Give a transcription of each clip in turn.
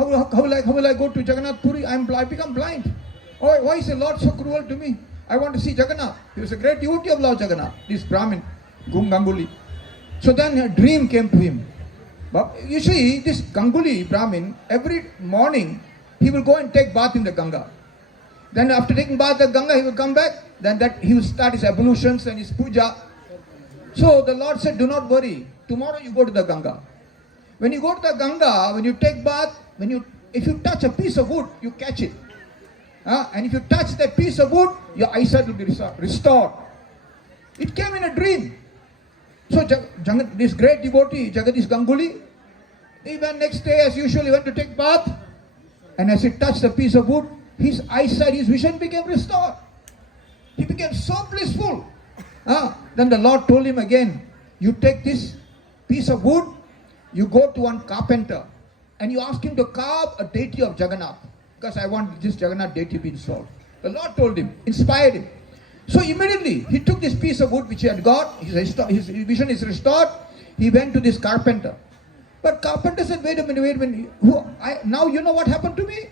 how will I go to Jagannath Puri? I become blind. Why is the Lord so cruel to me? I want to see Jagannath. He was a great devotee of Lord Jagannath, this Brahmin, Ganguly. So then a dream came to him. But you see, this Ganguly Brahmin, every morning, he will go and take bath in the Ganga. Then after taking bath in the Ganga, he will come back. Then he will start his ablutions and his puja. So the Lord said, do not worry. Tomorrow you go to the Ganga. When you go to the Ganga, when you take bath, if you touch a piece of wood, you catch it. And if you touch that piece of wood, your eyesight will be restored. It came in a dream. So this great devotee, Jagadish Ganguly, he went next day as usual, he went to take bath. And as he touched a piece of wood, his eyesight, his vision became restored. He became so blissful. Then the Lord told him again, you take this piece of wood, you go to one carpenter, and you ask him to carve a deity of Jagannath, because I want this Jagannath deity to be installed. The Lord told him, inspired him. So immediately, he took this piece of wood which he had got, his vision is restored, he went to this carpenter. But carpenter said, wait a minute, now you know what happened to me?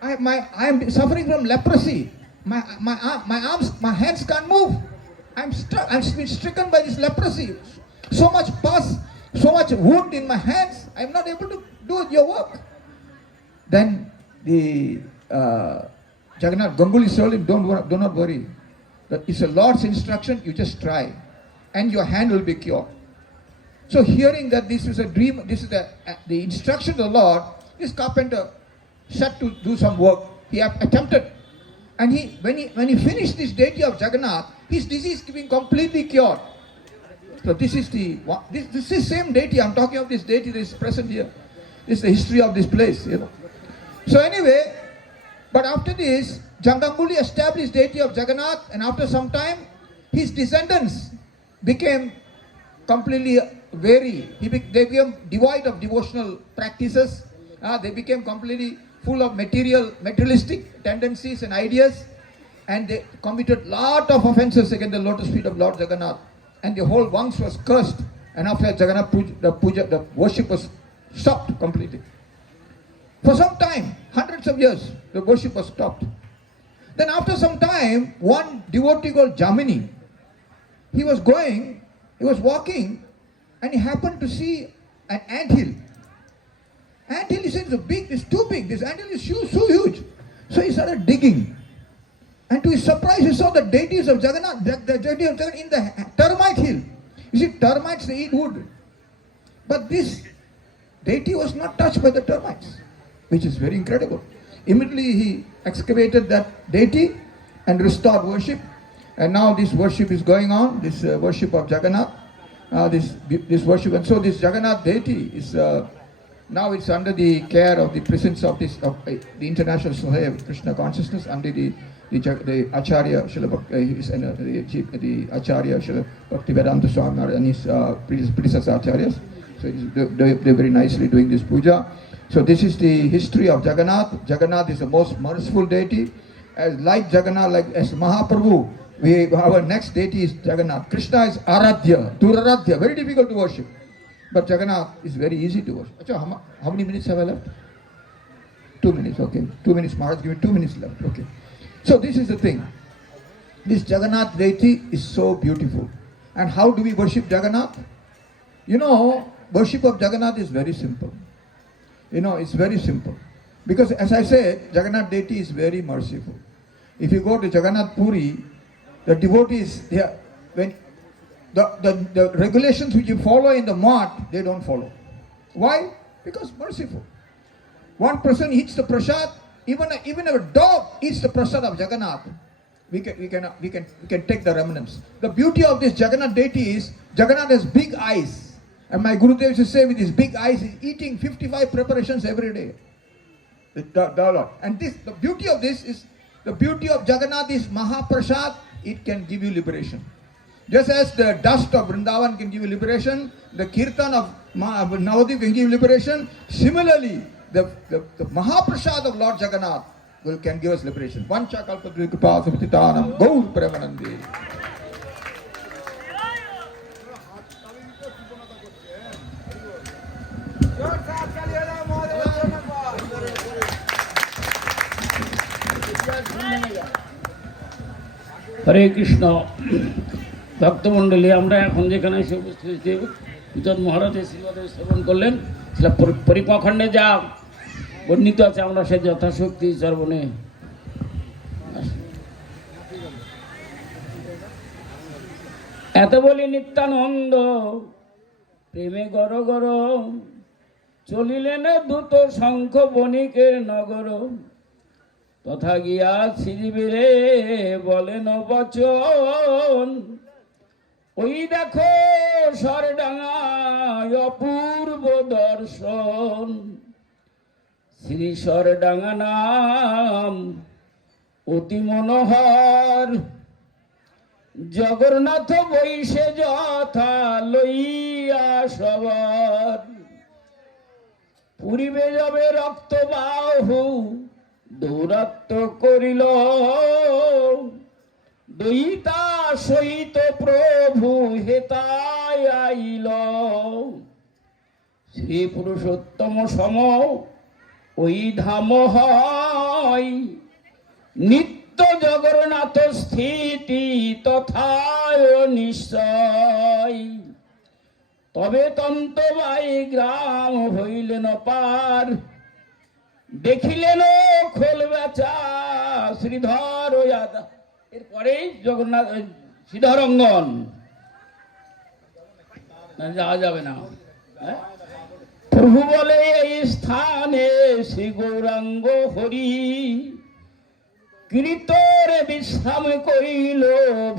I am suffering from leprosy. My arms, my hands can't move. I'm been stricken by this leprosy. So much pus, so much wound in my hands, I'm not able to do your work. Then the Jagannath Ganguly told him, do not worry. It's the Lord's instruction, you just try. And your hand will be cured. So hearing that this is a dream, this is the instruction of the Lord, this carpenter set to do some work. He attempted. And when he finished this deity of Jagannath, his disease being completely cured. So this is the same deity. I'm talking of this deity that is present here. This is the history of this place, So anyway, but after this, Ganguly established deity of Jagannath, and after some time, his descendants became completely weary. They became devoid of devotional practices. They became completely full of materialistic tendencies and ideas, and they committed lot of offenses against the lotus feet of Lord Jagannath, and the whole Vansh was cursed. And after Jagannath the worship was stopped completely. For some time, hundreds of years, the worship was stopped. Then after some time, one devotee called Jamini, he was walking, and he happened to see an anthill. Anthill, he said, it's too big. This anthill is so huge. So he started digging. And to his surprise, he saw the deities of Jagannath, the deity of Jagannath in the termite hill. You see, termites, they eat wood. But this deity was not touched by the termites, which is very incredible. Immediately he excavated that deity and restored worship. And now this worship is going on, this worship of Jagannath. This worship, and so this Jagannath deity is now it's under the care of the presence of the International Society of Krishna Consciousness, under the Acharya the Acharya Srila Bhaktivedanta Swami and his predecessor Acharyas. So they're very nicely doing this puja. So this is the history of Jagannath. Jagannath is the most merciful deity. Like Jagannath, as Mahaprabhu, our next deity is Jagannath. Krishna is Aradhya, Duraradhya, very difficult to worship. But Jagannath is very easy to worship. Achha, how many minutes have I left? 2 minutes, okay. 2 minutes, Maharaj, give me 2 minutes left, okay. So this is the thing. This Jagannath deity is so beautiful. And how do we worship Jagannath? Worship of Jagannath is very simple. It's very simple. Because as I said, Jagannath deity is very merciful. If you go to Jagannath Puri, the devotees, when the regulations which you follow in the mart, they don't follow. Why? Because merciful. One person eats the prasad, even a dog eats the prasad of Jagannath. We can take the remnants. The beauty of this Jagannath deity is Jagannath has big eyes, and my Gurudev used to say with his big eyes, he's eating 55 preparations every day. And the beauty of this is the beauty of Jagannath is Mahaprasad. It can give you liberation. Just as the dust of Vrindavan can give you liberation, the kirtan of Navadvip can give you liberation, similarly, the Mahaprasad of Lord Jagannath can give us liberation. Vancha kalpadri kripa samititanam gaur premanandi. হরে কৃষ্ণ ভক্তমণ্ডলী, আমরা এখন যেখানে এসে উপস্থিত হয়েছি, বিদ্যুৎ মহারাজের শ্রীবাদের শ্রবণ করলেন, সেটা পরিপাখণ্ডে যা বর্ণিত আছে আমরা সে যথাশক্তি শ্রবণে এত বলি নিত্যানন্দ প্রেমে গর গর চলিলেন দ্রুত শঙ্খ বণিকের নগর, তথা গিয়া শ্রীজীবেরে বলেন বচন, ওই দেখো সরডাঙ্গায় অপূর্ব দর্শন। শ্রী সরডাঙ্গা নাম অতি মনোহর, জগন্নাথ বৈশে যথা লইয়া সবার। পূর্বে যাবে রক্ত বাহু দৌরাত্ম করিল, দইতা সহিত প্রভু হেতায় আইল। শ্রী পুরুষোত্তম সম ওই ধাম হয়, নিত্য জগন্নাথ স্থিতি তথায় নিশ্চয়। তবে তন্তবাই গ্রাম হইলেন পার, দেখিলেন খোল বেচা শ্রীধর ইয়াদা। এরপরেই জগন্নাথ শ্রীধর অঙ্গন যাওয়া যাবে না। প্রভু বলে এই স্থানে শ্রী গৌরাঙ্গ হরি, কীর্তরে বিশ্রাম করিল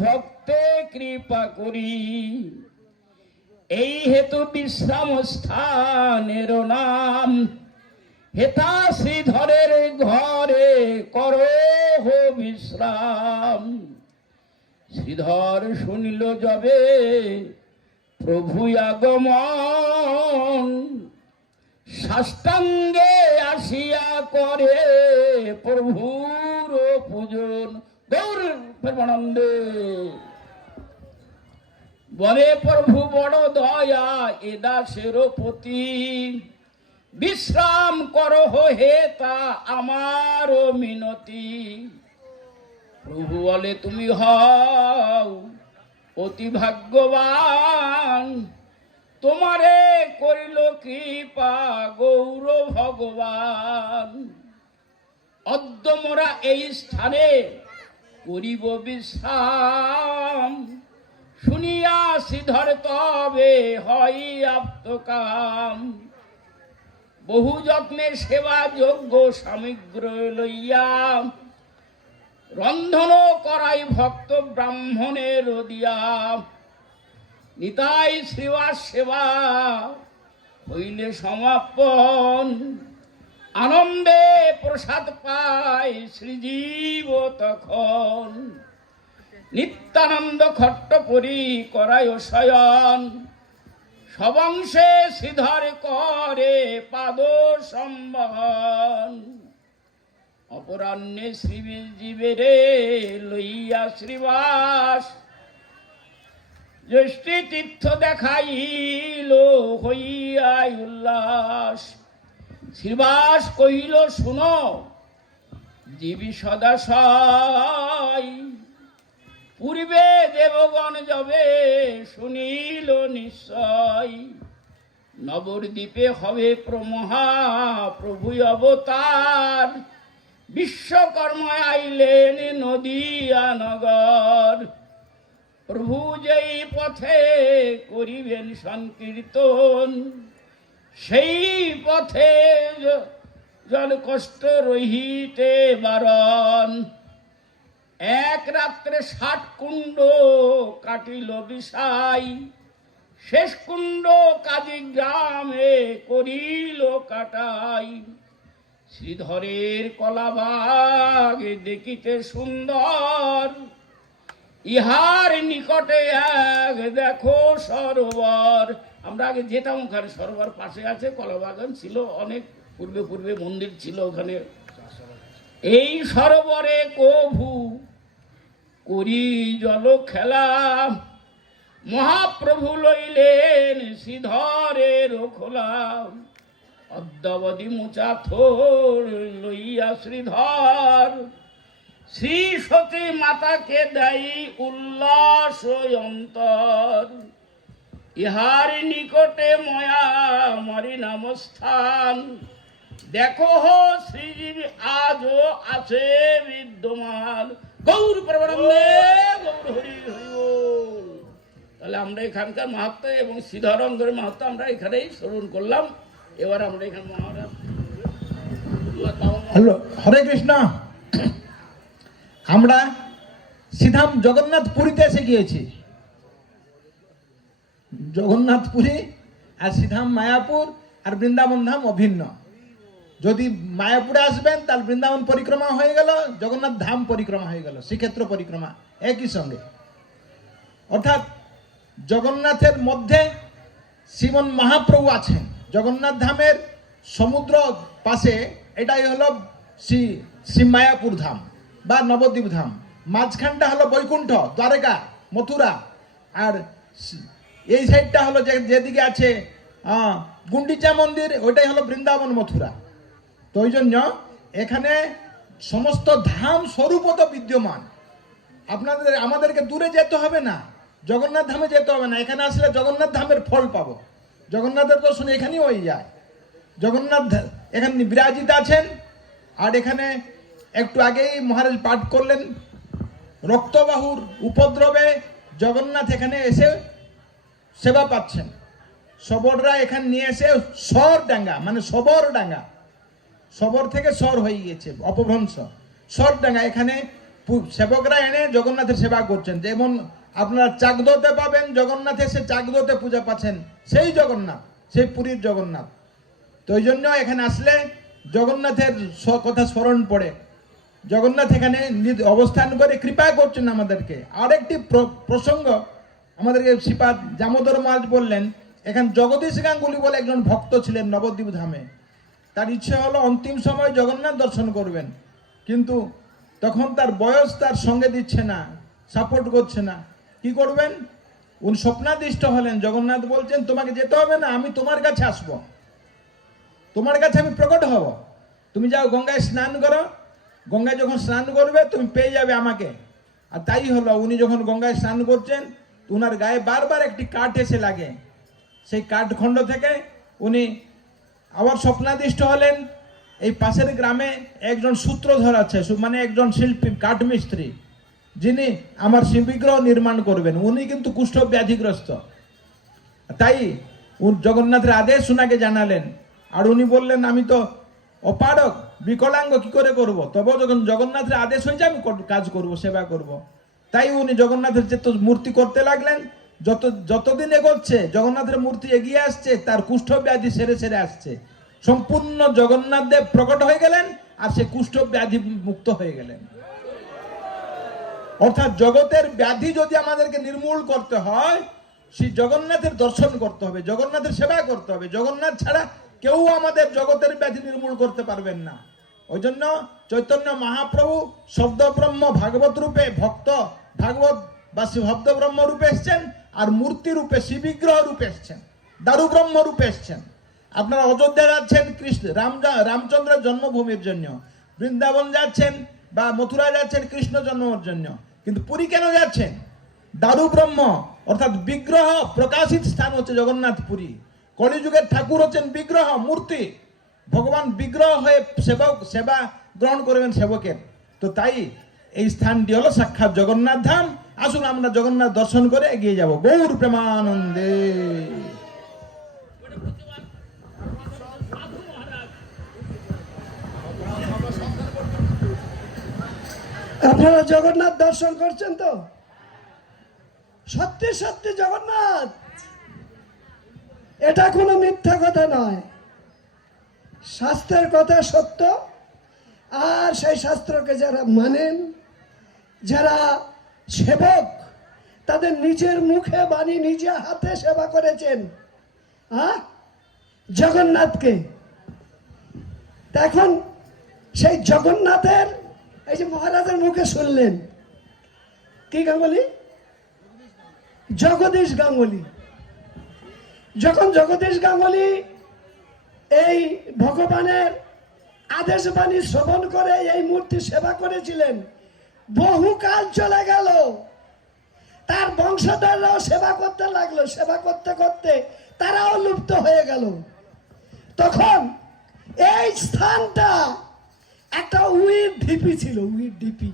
ভক্তে কৃপা করি। এই হেতু বিশ্রাম স্থানের নাম, হেতা শ্রীধরের ঘরে করো বিশ্রাম। শ্রীধর শুনিল যবে প্রভু আগমন, সাষ্টাঙ্গে আসিয়া করে প্রভুর পূজন। গৌর প্রেমানন্দে বলে প্রভু বড় দয়া এ দাসের প্রতি, বিশ্রাম করো হে তা আমার মিনতি। প্রভু বলে তুমি হও অতি ভাগ্যবান, তোমারে করিল কৃপা গৌর ভগবান। অদ্য মোরা এই স্থানে করিব বিশ্রাম, শুনিয়া শ্রীধর তবে হয় আপ্তকাম। বহু যত্নে সেবা যোগ্য সামগ্র লইয়া, রন্ধন করাই ভক্ত ব্রাহ্মণের দিয়া। নিতাই শ্রীবাস সেবা হইলে সমাপন, আনন্দে প্রসাদ পায় শ্রীজীব তখন। নিত্যানন্দ খট্টপরি করায় শয়ন, সবংশে শ্রীধর করে পাদ সম্বহন। অপরাহ্নে শ্রীজীবেরে লইয়া শ্রীবাস, জ্যেষ্ঠী তীর্থ দেখাইল হইয়াই উল্লাস। শ্রীবাস কহিল শুনো জীবী সদাশয়, পূর্বে দেবগণ যাবে শুনিল নিশ্চয়। নবদ্বীপে হবে প্রমহা প্রভু অবতার, বিশ্বকর্ম আইলেন নদিয়া নগর। প্রভু যেই পথে করিবেন সংকীর্তন, সেই পথে জল কষ্ট রহিতে বারণ। এক রাত্রে 60 কুণ্ড কাটিল বিষাই, শেষ কুণ্ড কাজী গ্রামে করিল কাটাই। শ্রীধরের কলাবাগ দেখিতে সুন্দর, ইহার নিকটে এক দেখো সরোবর। আমরা আগে যেতাম ওখানে, সরোবর পাশে আছে, কলাবাগান ছিল, অনেক পূর্বে পূর্বে মন্দির ছিল ওখানে। এই সরোবরে কভু করি জল খেলা, মহাপ্রভু লইলেন শ্রীধরের খোলা। অদ্যাবধি মুচা থোর লইয়া শ্রীধর, শ্রী সতী মাতাকে দেয় উল্লাস অন্তর, ইহার নিকটে ময়া মারি নামস্থান। দেখো হো শ্রীজীবী আজও আছে বিদ্যমান। গৌর প্রেমানন্দে, গৌর হরি হরি বল। তাহলে আমরা এখানকার মাহাত্ম এবং শ্রীধরঙ্গের মাহাত্ম আমরা এখানেই স্মরণ করলাম। এবার আমরা এখানে মহারাজ হ্যালো, হরে কৃষ্ণ। আমরা সিধাম জগন্নাথপুরীতে এসে গিয়েছি। জগন্নাথপুরী আর সিধাম মায়াপুর আর বৃন্দাবন ধাম অভিন্ন। যদি মায়াপুরে আসবেন তাহলে বৃন্দাবন পরিক্রমা হয়ে গেল, জগন্নাথ ধাম পরিক্রমা হয়ে গেল, শ্রীক্ষেত্র পরিক্রমা একই সঙ্গে। অর্থাৎ জগন্নাথের মধ্যে শ্রীমন মহাপ্রভু আছেন। জগন্নাথ ধামের সমুদ্র পাশে এটাই হলো শ্রী মায়াপুর ধাম বা নবদ্বীপ ধাম। মাঝখানটা হলো বৈকুণ্ঠ, দ্বারকা, মথুরা। আর এই সাইডটা হলো যেদিকে আছে গুন্ডিচা মন্দির, ওইটাই হলো বৃন্দাবন, মথুরা। তো ওই জন্য এখানে সমস্ত ধাম স্বরূপত বিদ্যমান। আমাদেরকে দূরে যেতে হবে না, জগন্নাথ ধামে যেতে হবে না। এখানে আসলে জগন্নাথ ধামের ফল পাবো। জগন্নাথের দর্শন এখানেই হয়ে যায়। জগন্নাথ এখানে বিরাজিত আছেন। আর এখানে একটু আগেই মহারাজ পাঠ করলেন, রক্তবাহুর উপদ্রবে জগন্নাথ এখানে এসে সেবা পাচ্ছেন। সবররা এখানে নিয়ে এসে সর ডাঙ্গা, মানে সবর ডাঙ্গা, সবর থেকে সর হয়ে গিয়েছে অপভ্রংশ, সর ডাঙ্গা, এখানে সেবকরা এনে জগন্নাথের সেবা করছেন। যেমন আপনারা চাকদোতে পাবেন, জগন্নাথ এসে চাকদোতে পূজা পাচ্ছেন, সেই জগন্নাথ, সেই পুরীর জগন্নাথ। তো ওই জন্য এখানে আসলে জগন্নাথের কথা স্মরণ পড়ে। জগন্নাথ এখানে অবস্থান করে কৃপা করছেন আমাদেরকে। আরেকটি প্রসঙ্গ আমাদেরকে শ্রীপাদ দামোদর মহারাজ বললেন, এখানে জগদীশ গাঙ্গুলি বলে একজন ভক্ত ছিলেন নবদ্বীপ ধামে। তার ইচ্ছে হলো অন্তিম সময় জগন্নাথ দর্শন করবেন, কিন্তু তখন তার বয়স তার সঙ্গে দিচ্ছে না, সাপোর্ট করছে না। কি করবেন? উনি স্বপ্নাদিষ্ট হলেন। জগন্নাথ বলছেন, তোমাকে যেতে হবে না, আমি তোমার কাছে আসবো, তোমার কাছে আমি প্রকট হব। তুমি যাও গঙ্গায় স্নান করো, গঙ্গায় যখন স্নান করবে তুমি পেয়ে যাবে আমাকে। আর তাই হলো, উনি যখন গঙ্গায় স্নান করছেন, উনার গায়ে বারবার একটি কাঠ এসে লাগে। সেই কাঠখণ্ড থেকে উনি আবার স্বপ্নাদিষ্ট হলেন। এই পাশের গ্রামে একজন সূত্রধর আছে, মানে একজন শিল্পী, কাঠমিস্ত্রি, যিনি আমার শিববিগ্রহ নির্মাণ করবেন। উনি কিন্তু কুষ্ঠ ব্যাধিগ্রস্ত। তাই জগন্নাথের আদেশ উনাকে জানালেন। আর উনি বললেন, আমি তো অপারক, বিকলাঙ্গ, কি করে করব? তবে যখন জগন্নাথের আদেশ হয়েছে আমি কাজ করব, সেবা করব। তাই উনি জগন্নাথের যে মূর্তি করতে লাগলেন। যতদিন এগোচ্ছে জগন্নাথের মূর্তি এগিয়ে আসছে, তার কুষ্ঠ ব্যাধি সেরে সেরে আসছে। সম্পূর্ণ জগন্নাথ দেব প্রকট হয়ে গেলেন আর সে কুষ্ঠ ব্যাধি মুক্ত হয়ে গেলেন। অর্থাৎ জগতের ব্যাধি যদি আমাদেরকে নির্মূল করতে হয়, সেই জগন্নাথের দর্শন করতে হবে, জগন্নাথের সেবা করতে হবে। জগন্নাথ ছাড়া কেউ আমাদের জগতের ব্যাধি নির্মূল করতে পারবেন না। ওই জন্য চৈতন্য মহাপ্রভু শব্দ ব্রহ্ম ভাগবত রূপে, ভক্ত ভাগবত বা শব্দ ব্রহ্ম রূপে এসছেন, আর মূর্তি রূপে শ্রীবিগ্রহ রূপে এসছেন, দারু ব্রহ্ম রূপে এসছেন। আপনারা অযোধ্যা যাচ্ছেন রামচন্দ্রের জন্মভূমির জন্য, বৃন্দাবন যাচ্ছেন বা মথুরা যাচ্ছেন কৃষ্ণ জন্মের জন্য, কিন্তু পুরী কেন যাচ্ছেন? দারু ব্রহ্ম অর্থাৎ বিগ্রহ প্রকাশিত স্থান হচ্ছে জগন্নাথ পুরী। কলিযুগের ঠাকুর হচ্ছেন বিগ্রহ, মূর্তি। ভগবান বিগ্রহ হয়ে সেবা গ্রহণ করবেন সেবকের। তো তাই এই স্থানটি হলো সাক্ষাৎ জগন্নাথ ধাম। আসুন আমরা জগন্নাথ দর্শন করে এগিয়ে যাব। গৌর প্রেমানন্দে। আপনারা জগন্নাথ দর্শন করছেন তো? সত্যি সত্যি জগন্নাথ, এটা কোনো মিথ্যা কথা নয়। শাস্ত্রের কথা সত্য। আর সেই শাস্ত্রকে যারা মানেন, যারা সেবক, তাদের নিজের মুখে বাণী, নিজে হাতে সেবা করেছেন জগন্নাথকে। এখন সেই জগন্নাথের, এই যে মহারাজের মুখে শুনলেন, কি গাঙ্গুলি? জগদীশ গাঙ্গুলি। যখন জগদীশ গাঙ্গুলি এই ভগবানের আদেশ বাণী শ্রবণ করে এই মূর্তি সেবা করেছিলেন, বহুকাল চলে গেল, তার বংশধররাও সেবা করতে লাগলো, সেবা করতে করতে তারাও লুপ্ত হয়ে গেল। তখন এই স্থানটা একটা উইর ঢিপি ছিল, উইর ঢিপি,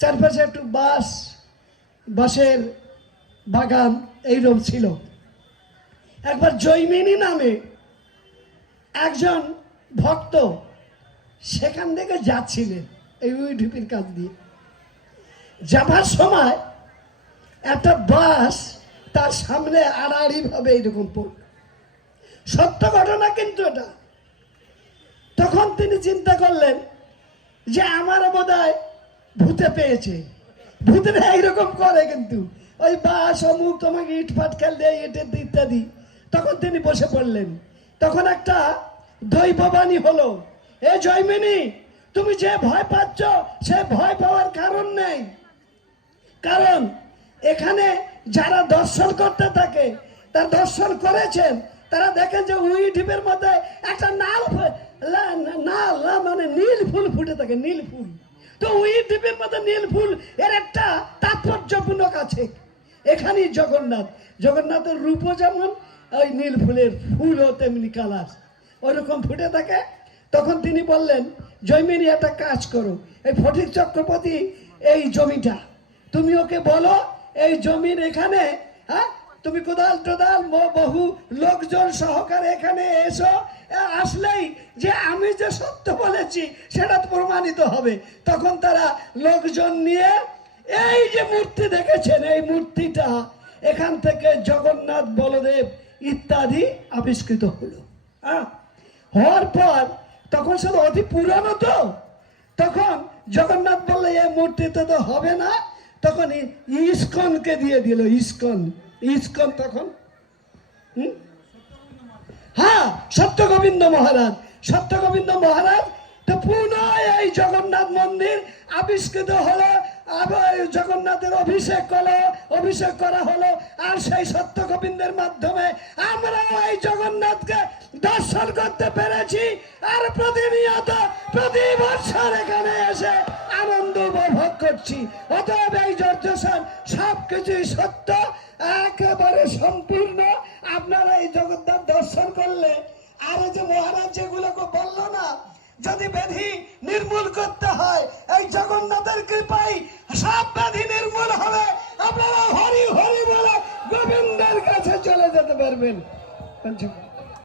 চারপাশে একটু বাঁশের বাগান এইরকম ছিল। একবার জৈমিনী নামে একজন ভক্ত সেখান থেকে যাচ্ছিলেন এই উই ঢিপির কাছ দিয়ে। যাবার সময় একটা বাস তার সামনে আড়াআড়ি ভাবে এইরকম পড়ল। সত্য ঘটনা কিন্তু এটা। তখন তিনি চিন্তা করলেন যে আমারও বোধহয় ভূতে পেয়েছে। ভূতেরা এইরকম করে কিন্তু, ওই বাস অমুক তোমাকে ইট ফাটকেল দেয়, ইটের ইত্যাদি। তখন তিনি বসে পড়লেন। তখন একটা দৈববাণী হলো, এ জয়মিনী, তুমি যে ভয় পাচ্ছ সে ভয় পাওয়ার কারণ নেই। কারণ এখানে যারা দর্শন করতে থাকে, তার দর্শন করেছেন, তারা দেখেন যে উই ঢিপের মধ্যে একটা মানে নীল ফুল ফুটে থাকে, নীল ফুল। তো উই ঢিপের মধ্যে নীল ফুল এর একটা তাৎপর্যপূর্ণ আছে। এখানেই জগন্নাথের রূপও যেমন ওই নীল ফুলের ফুলও তেমনি কালার ওইরকম ফুটে থাকে। তখন তিনি বললেন, জৈমিনী একটা কাজ করো, এই ফটিক চক্রবর্তী এই জমিটা তুমি ওকে বলো, এই জমির এখানে, হ্যাঁ, তুমি কোদাল টোদাল বহু লোকজন সহকারে এখানে এসো, আসলেই যে আমি যে সত্য বলেছি সেটা প্রমাণিত হবে। তখন তারা লোকজন নিয়ে এই যে মূর্তি দেখেছেন, এই মূর্তিটা এখান থেকে জগন্নাথ, বলদেব ইত্যাদি আবিষ্কৃত হলো। হওয়ার পর তখন সব অতি পুরানো, তো তখন জগন্নাথ বললে এই মূর্তিতে তো হবে না। তখন ইস্কনকে দিয়ে দিল, ইস্কন তখন হ্যাঁ সত্যগোবিন্দ মহারাজ তো পুনঃ এই জগন্নাথ মন্দির আবিষ্কৃত হলো। আবার জগন্নাথের অভিষেক করা হলো। আর সেই সত্য গোবিন্দের মাধ্যমে আমরা এই জগন্নাথকে দর্শন করতে পেরেছি। আর প্রতি বছর এখানে এসে আনন্দ উপভোগ করছি। অতএব এই যজ্ঞসান সবকিছুই সত্য, একেবারে সম্পূর্ণ। আপনারা এই জগন্নাথ দর্শন করলে, আর যে মহারাজ যেগুলোকে বললো না, যদি ব্যাধি নির্মূল করতে হয় এই জগন্নাথের কৃপায় সব ব্যাধি নির্মূল হবে। আপনারা হরি হরি বলে গোবিন্দের কাছে চলে যেতে পারবেন।